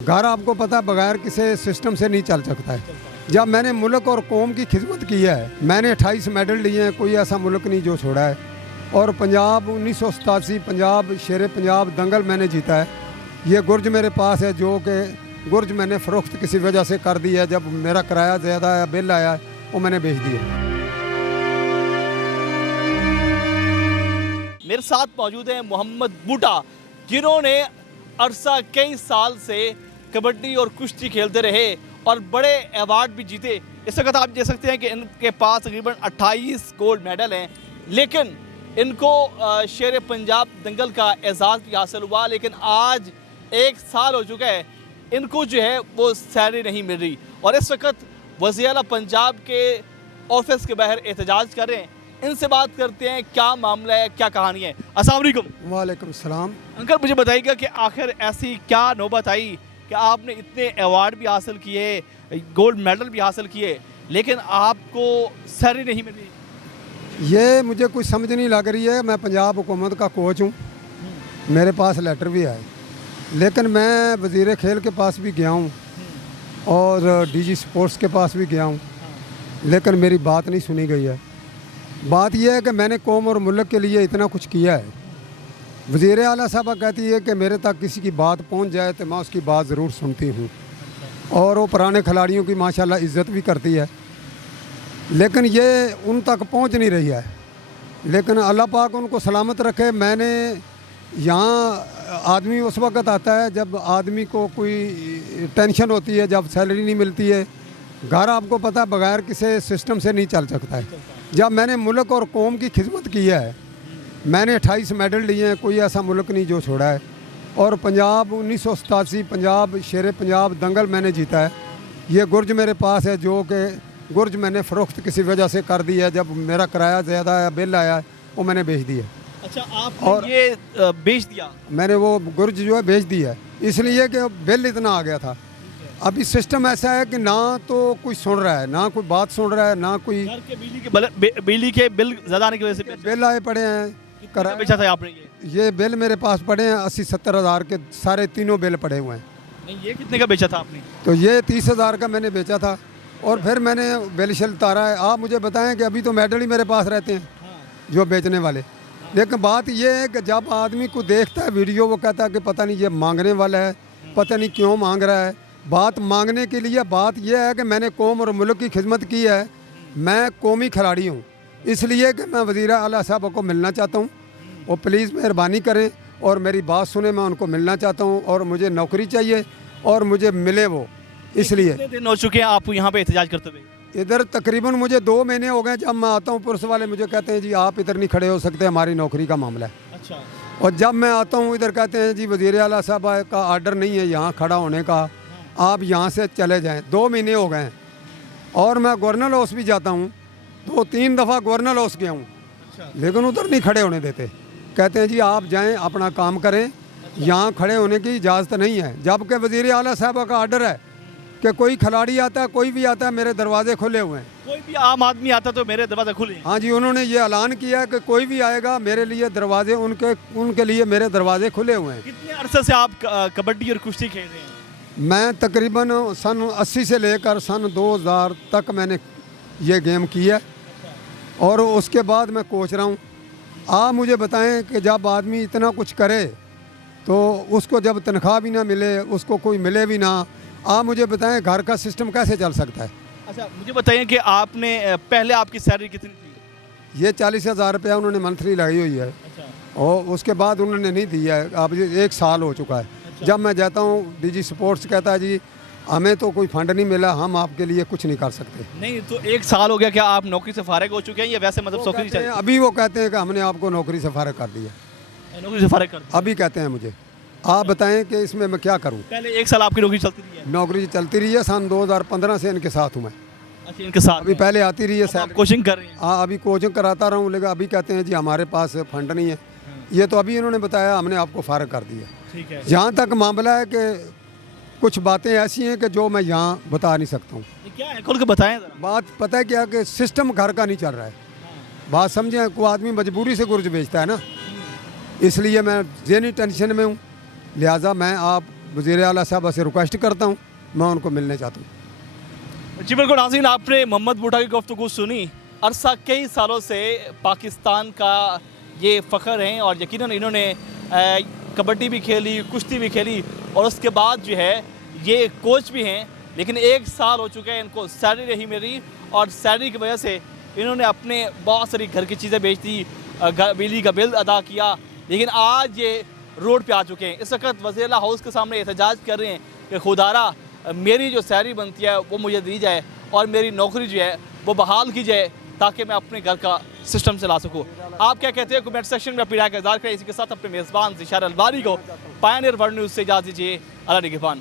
घर आपको पता बगैर किसी सिस्टम से नहीं चल सकता है। जब मैंने मुल्क और कौम की खिदमत की है, मैंने 28 मेडल लिए हैं, कोई ऐसा मुल्क नहीं जो छोड़ा है। और पंजाब 1987 पंजाब शेर पंजाब दंगल मैंने जीता है। ये गुर्ज मेरे पास है जो कि गुर्ज मैंने फ़रोख्त किसी वजह से कर दी है। जब मेरा किराया ज़्यादा आया, बिल आया, वो मैंने बेच दिया। मेरे साथ मौजूद हैं मोहम्मद बूटा, जिन्होंने अरसा कई साल से कबड्डी और कुश्ती खेलते रहे और बड़े अवार्ड भी जीते। इस वक्त आप देख सकते हैं कि इनके पास तकरीबन 28 गोल्ड मेडल हैं, लेकिन इनको शेर पंजाब दंगल का एजाज़ भी हासिल हुआ। लेकिन आज 1 साल हो चुका है, इनको जो है वो सैलरी नहीं मिल रही और इस वक्त वज़ीर आला पंजाब के ऑफिस के बाहर एहतजाज कर रहे हैं। इनसे बात करते हैं, क्या मामला है, क्या कहानी है। अस्सलाम वालेकुम। वालेकुम सलाम। अंकल, मुझे बताइएगा कि आखिर ऐसी क्या नौबत आई कि आपने इतने अवार्ड भी हासिल किए, गोल्ड मेडल भी हासिल किए, लेकिन आपको सैलरी नहीं मिल रही? ये मुझे कुछ समझ नहीं लग रही है। मैं पंजाब हुकूमत का कोच हूँ, मेरे पास लेटर भी है, लेकिन मैं वज़ीर खेल के पास भी गया हूँ और डीजी स्पोर्ट्स के पास भी गया हूँ, लेकिन मेरी बात नहीं सुनी गई है। बात यह है कि मैंने कौम और मुल्क के लिए इतना कुछ किया है। वज़ीर आला साहबा कहती है कि मेरे तक किसी की बात पहुंच जाए तो मैं उसकी बात ज़रूर सुनती हूं, और वो पुराने खिलाड़ियों की माशाल्लाह इज़्ज़त भी करती है, लेकिन ये उन तक पहुंच नहीं रही है। लेकिन अल्लाह पाक उनको सलामत रखे। मैंने यहाँ आदमी उस वक़्त आता है जब आदमी को कोई टेंशन होती है, जब सैलरी नहीं मिलती है। घर आपको पता बगैर किसी सिस्टम से नहीं चल सकता है। जब मैंने मुल्क और कौम की खिदमत की है, मैंने 28 मेडल लिए हैं, कोई ऐसा मुल्क नहीं जो छोड़ा है। और पंजाब 1987 पंजाब शेर पंजाब दंगल मैंने जीता है। ये गुर्ज मेरे पास है जो कि गुर्ज मैंने फ़रोख्त किसी वजह से कर दी है। जब मेरा किराया ज़्यादा आया, बिल आया, वो मैंने बेच दिया। अच्छा, आपने ये बेच दिया? मैंने वो गुर्ज जो है बेच दी है, इसलिए कि बिल इतना आ गया था। अभी सिस्टम ऐसा है कि ना तो कोई सुन रहा है, ना कोई बात सुन रहा है, ना कोई। घर के बिजली के बिल ज़्यादा आने की वजह से बिल आए पड़े हैं। कितना बेचा था आपने? ये बिल मेरे पास पड़े हैं 80-70 हज़ार के, सारे तीनों बिल पड़े हुए हैं। नहीं, ये कितने का बेचा था आपने? तो ये 30 हज़ार का मैंने बेचा था और फिर मैंने बिल शिल तारा है। आप मुझे बताएं कि अभी तो मेडल ही मेरे पास रहते हैं जो बेचने वाले। लेकिन बात ये है कि जब आदमी को देखता है वीडियो, वो कहता है कि पता नहीं ये मांगने वाला है, पता नहीं क्यों मांग रहा है। बात मांगने के लिए बात यह है कि मैंने कौम और मुल्क की खिदमत की है। मैं कौमी खिलाड़ी हूँ, इसलिए कि मैं वज़ीर आला साहब को मिलना चाहता हूँ। वो प्लीज़ मेहरबानी करें और मेरी बात सुने। मैं उनको मिलना चाहता हूँ और मुझे नौकरी चाहिए और मुझे मिले वो। इसलिए कितने दिन हो चुके हैं आप यहाँ पे एहतजाज करते हुए? इधर तकरीबन मुझे 2 महीने हो गए। जब मैं आता हूँ पुलिस वाले मुझे कहते हैं जी आप इधर नहीं खड़े हो सकते, हमारी नौकरी का मामला है। अच्छा। और जब मैं आता हूँ इधर कहते हैं जी वज़ीर आला साहब का आर्डर नहीं है यहाँ खड़ा होने का, आप यहाँ से चले जाएं। 2 महीने हो गए हैं और मैं गवर्नर हाउस भी जाता हूँ, 2-3 दफ़ा गवर्नर हाउस गया हूँ। अच्छा। लेकिन उधर नहीं खड़े होने देते, कहते हैं जी आप जाएं अपना काम करें। अच्छा। यहाँ खड़े होने की इजाज़त नहीं है, जबकि वज़ीर आला साहब का आर्डर है कि कोई खिलाड़ी आता है, कोई भी आता है, मेरे दरवाजे खुले हुए हैं। कोई भी आम आदमी आता तो मेरे दरवाजे खुले हैं? हाँ जी, उन्होंने ये ऐलान किया कि कोई भी आएगा मेरे लिए दरवाजे, उनके लिए मेरे दरवाजे खुले हुए हैं। कितने अरसे से आप कबड्डी और कुश्ती खेल रहे हैं? मैं तकरीबन सन 80 से लेकर सन 2000 तक मैंने ये गेम की है और उसके बाद मैं कोच रहा हूँ। आप मुझे बताएं कि जब आदमी इतना कुछ करे तो उसको जब तनख्वाह भी ना मिले, उसको कोई मिले भी ना, आप मुझे बताएं घर का सिस्टम कैसे चल सकता है? अच्छा, मुझे बताइए कि आपने पहले आपकी सैलरी कितनी थी? ये 40 हज़ार रुपया उन्होंने मंथली लगाई हुई है। अच्छा। और उसके बाद उन्होंने नहीं दिया है। अब 1 साल हो चुका है। अच्छा। जब मैं जाता हूँ डीजी स्पोर्ट्स कहता है जी हमें तो कोई फंड नहीं मिला, हम आपके लिए कुछ नहीं कर सकते। नहीं तो 1 साल हो गया, क्या आप नौकरी से फारिग हो चुके हैं या वैसे मतलब नौकरी चल? अभी वो कहते हैं कि हमने आपको नौकरी से फारिग कर दिया। नौकरी से फारिग कर दिया अभी कहते हैं मुझे। आप बताएं कि इसमें मैं क्या करूं? पहले 1 साल आपकी नौकरी चलती रही है? नौकरी चलती रही है, सन 2015 से इनके साथ हूँ मैं। अच्छा, इनके साथ अभी पहले आती रही है। आप कोचिंग कर रहे हैं? हाँ, अभी कोचिंग कराता रहा हूँ, लेकिन अभी कहते हैं जी हमारे पास फंड नहीं है। ये तो अभी इन्होंने बताया हमने आपको फारिग कर दिया। ठीक है। जहाँ तक मामला है कि कुछ बातें ऐसी हैं कि जो मैं यहाँ बता नहीं सकता हूँ। क्या है, खोल के बताएं जरा। बात पता है क्या कि सिस्टम घर का नहीं चल रहा है। बात समझें, कोई आदमी मजबूरी से गुर्ज बेचता है ना, इसलिए मैं ज़हनी टेंशन में हूँ। लिहाजा मैं आप वज़ीर आला साहब से रिक्वेस्ट करता हूँ, मैं उनको मिलने चाहता हूँ। जी बिल्कुल नाज़रीन, आपने मोहम्मद बूटा की गुफ्तगू सुनी। अरसा कई सालों से पाकिस्तान का ये फ़ख्र हैं और यकीनन इन्होंने कबड्डी भी खेली, कुश्ती भी खेली और उसके बाद जो है ये कोच भी हैं। लेकिन 1 साल हो चुके हैं इनको सैलरी नहीं मिल रही और सैलरी की वजह से इन्होंने अपने बहुत सारी घर की चीज़ें बेच दी, बिजली का बिल अदा किया। लेकिन आज ये रोड पे आ चुके हैं। इस वक्त वज़ीर हाउस के सामने एहतजाज कर रहे हैं कि खुदारा मेरी जो सैलरी बनती है वो मुझे दी जाए और मेरी नौकरी जो है वो बहाल की जाए ताकि मैं अपने घर का सिस्टम चला सकूँ। आप क्या कहते हैं कमेंट सेक्शन में अपनी राय का इज़हार करें। इसी के साथ अपने मेज़बान ज़िशार अलवारी को पायनियर वर्ल्ड न्यूज़ से इजाज़त दीजिए। अल्लाह निगहबान।